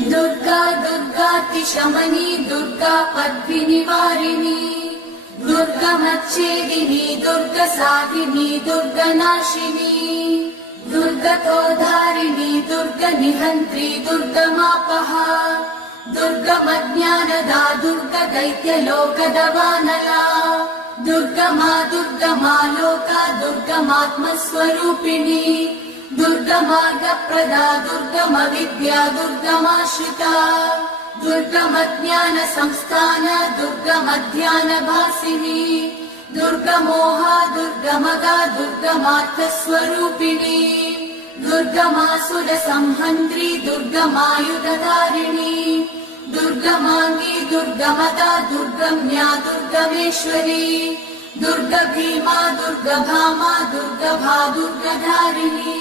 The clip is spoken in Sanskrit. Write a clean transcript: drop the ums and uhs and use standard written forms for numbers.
दुर्गा दुर्गातिशमनी दुर्गा पद्मिनिवारिणी दुर्गमच्छेदिनी दुर्गसाधिनी दुर्गनाशिनी दुर्गतोधारिणी दुर्गनिहन्त्री दुर्गमापहा दुर्गमज्ञानदा दुर्गदैत्यलोकदवानला दुर्गमा दुर्गमा लोका दुर्गमात्मस्वरूपिणी दुर्गमार्गप्रदा दुर्गमविद्या दुर्गमाश्रिता दुर्गमज्ञानसंस्थान दुर्गमध्यानभासिनी दुर्गमोहा दुर्गमगा दुर्गमार्थस्वरूपिणी दुर्गमासुरसंहन्त्री दुर्गमायुधधारिणी दुर्गमाङ्गी दुर्गमदा दुर्गम्या दुर्गमेश्वरी दुर्गभीमा दुर्गभामा दुर्गभा दुर्गधारिणी।